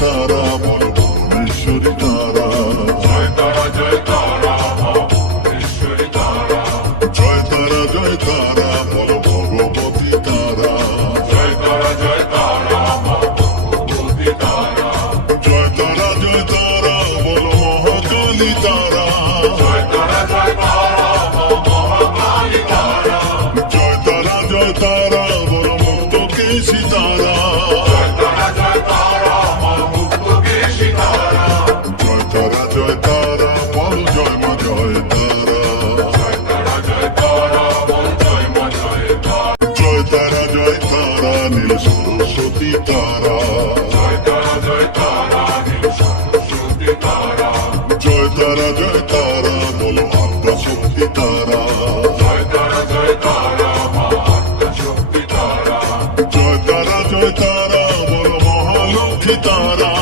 তারা বল ভুবনেশ্বরী তারা। জয় তারা জয় তারা মা ভুবনেশ্বরী তারা। জয় তারা জয় তারা বল ভগবতী তারা। জয় তারা জয় তারা মা ভগবতী তারা। জয় তারা জয় তারা বল মহাকালী তারা। জয় তারা জয় তারা মা মহাকালী তারা। জয় তারা জয় তারা বল মুক্তকেশী তারা। জয় তারা জয় তারা মা মুক্তকেশী তারা। জয় তারা জয় তারা বল জয় মা জয় তারা। জয় তারা জয় তারা বল জয় মা জয় তারা। জয় তারা জয় তারা নীল সরস্বতী তারা। জয় তারা জয় তারা নীল সরস্বতী তারা। জয় তারা জয় তারা বল আদ্যা শক্তি তারা। জয় তারা জয় তারা মা আদ্যা শক্তি তারা। জয় তারা জয় তারা বল মহালক্ষ্মী তারা।